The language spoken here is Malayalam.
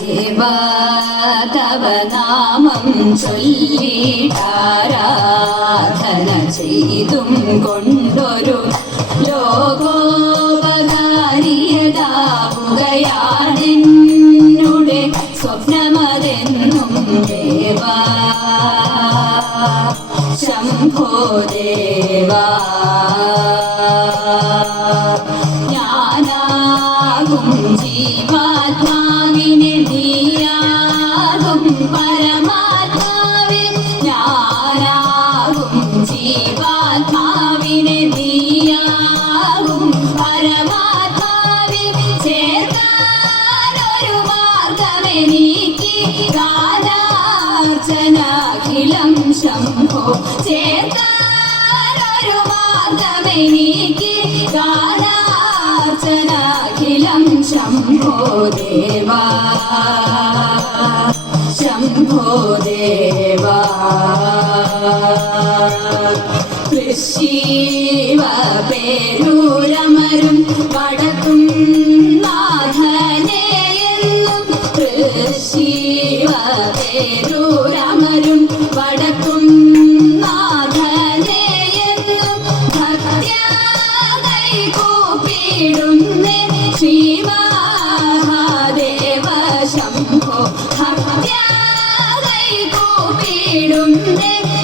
ദേവാ തവ ചൊല്ലിടാരാധന ചെയ്തും കൊണ്ടൊരു ലോകോപകാരിയതാവുകയാണെന്നുടെ സ്വപ്നമതെന്നും ദേവാ. ശംഭോ ദേവാ. ഞാനാകും ജീവാത്മാവിനെ ജീവാത്മാവിനെ നീയാകും. പരമാത്മാവിൽ ചേർക്കാനൊരു മാർഗമെനിക്ക് ഗാനാർച്ചനാഖിലം ശംഭോ. ചേർക്കാനൊരു മാർഗമെനിക്ക് ഗാനാർച്ചനാഖിലം ശംഭോ ദേവാ. ശംഭോ ദേവാ. കൃഷീവ പേരൂരമരും വടക്കും നാഥനെയെന്നും എന്നും പേരൂരമരും വടക്കും നാഥനെയെന്നും കൈകൂപ്പിടുന്നേ ശ്രീമഹാദേവ ശംഭോ ദേവാ ശംഭോ ദേവാ ദേവാ